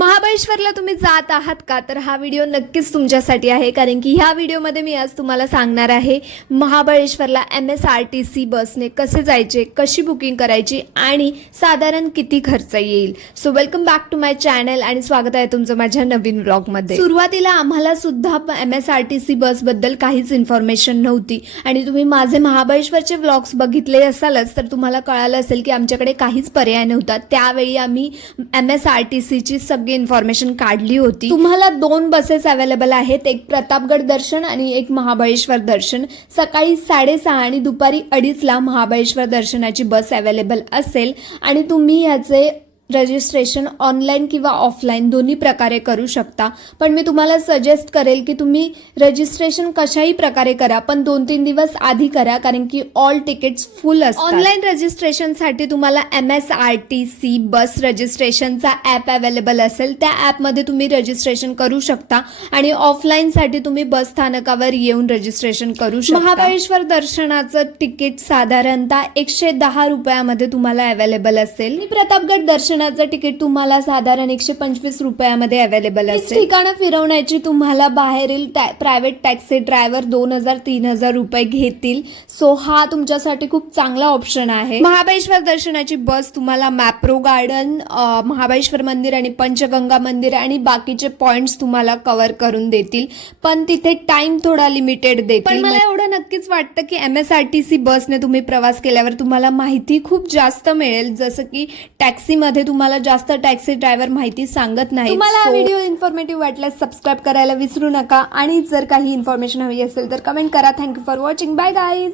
महाबळेश्वरला तुम्ही जात आहात का? तर हा व्हिडिओ नक्कीच तुमच्यासाठी आहे, कारण की ह्या व्हिडिओमध्ये मी आज तुम्हाला सांगणार आहे महाबळेश्वरला MSRTC बसने कसे जायचे, कशी बुकिंग करायची आणि साधारण किती खर्च येईल. So welcome back to my channel आणि स्वागत आहे तुमचं माझ्या नवीन व्लॉगमध्ये. सुरुवातीला आम्हाला सुद्धा MSRTC बसबद्दल काहीच इन्फॉर्मेशन नव्हती आणि तुम्ही माझे महाबळेश्वरचे व्लॉग्स बघितले असालच तर तुम्हाला कळालं असेल की आमच्याकडे काहीच पर्याय नव्हता. त्यावेळी आम्ही MSRTCची सगळी इन्फॉर्मेशन काढली होती. तुम्हाला 2 बसेस अवेलेबल आहेत, एक प्रतापगड दर्शन आणि एक महाबळेश्वर दर्शन. सकाळी 6:30 आणि दुपारी 2:30ला महाबळेश्वर दर्शनाची बस अवेलेबल असेल आणि तुम्ही याचे रजिस्ट्रेशन ऑनलाईन किंवा ऑफलाईन दोन्ही प्रकारे करू शकता. पण मी तुम्हाला सजेस्ट करेल की तुम्ही रजिस्ट्रेशन कशाही प्रकारे करा, पण 2-3 दिवस आधी करा, कारण की ऑल तिकीट्स फुल असतात. ऑनलाईन रजिस्ट्रेशनसाठी तुम्हाला MSRTC बस रजिस्ट्रेशनचा ॲप अवेलेबल असेल, त्या ॲपमध्ये तुम्ही रजिस्ट्रेशन करू शकता आणि ऑफलाईनसाठी तुम्ही बस स्थानकावर येऊन रजिस्ट्रेशन करू शकता. महाबळेश्वर दर्शनाचं तिकीट साधारणतः 110 रुपयामध्ये तुम्हाला अवेलेबल असेल. प्रतापगड दर्शन तिकीट तुम्हाला साधारण 125 रुपयामध्ये अवेलेबल असेल. ठिकाणं फिरवण्याची तुम्हाला बाहेरील प्रायव्हेट टॅक्सी ड्रायव्हर 2000-3000 रुपये घेतील. सो हा तुमच्यासाठी खूप चांगला ऑप्शन आहे. महाबळेश्वर दर्शनाची बस तुम्हाला मॅप्रो गार्डन, महाबळेश्वर मंदिर आणि पंचगंगा मंदिर आणि बाकीचे पॉइंट्स तुम्हाला कव्हर करून देतील, पण तिथे टाइम थोडा लिमिटेड देतील. पण मला एवढं नक्कीच वाटतं की MSRTC बसने तुम्ही प्रवास केल्यावर तुम्हाला माहिती खूप जास्त मिळेल, जसं की टॅक्सीमध्ये तुम्हाला जास्त टॅक्सी ड्रायव्हर माहिती सांगत नाही. तुम्हाला हा व्हिडिओ इन्फॉर्मेटिव्ह वाटल्यास सबस्क्राईब करायला विसरू नका आणि जर काही इन्फॉर्मेशन हवी असेल तर कमेंट करा. Thank you for watching. Bye guys.